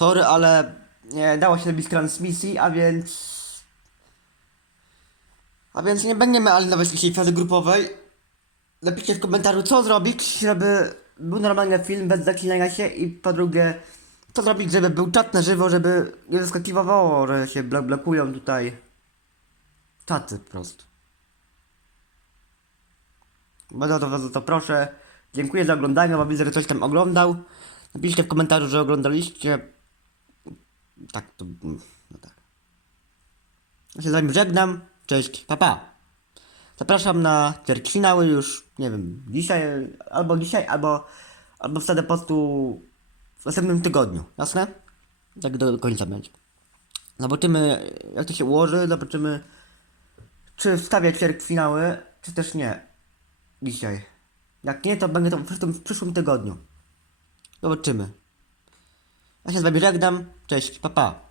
Sorry, ale nie dało się zrobić transmisji, a więc... A więc nie będziemy alinować dzisiaj fazy grupowej. Napiszcie w komentarzu, co zrobić, żeby był normalny film bez zaklinania się i po drugie, co zrobić, żeby był czat na żywo, żeby nie wyskakiwało, że się blo- blokują tutaj czaty po prostu. Bardzo to, to, to proszę. Dziękuję za oglądanie, bo widzę, że ktoś tam oglądał. Napiszcie w komentarzu, że oglądaliście. Tak, to... No tak. Ja się z wami żegnam. Cześć, pa pa. Zapraszam na ćwierćfinały już, nie wiem, dzisiaj, albo dzisiaj, albo, albo po prostu w następnym tygodniu, jasne? Tak do końca będzie. Zobaczymy, jak to się ułoży, zobaczymy, czy wstawię ćwierćfinały, czy też nie. Dzisiaj. Jak nie, to będzie to w przyszłym tygodniu. Zobaczymy. Ja się z wami żegnam. Cześć, pa pa.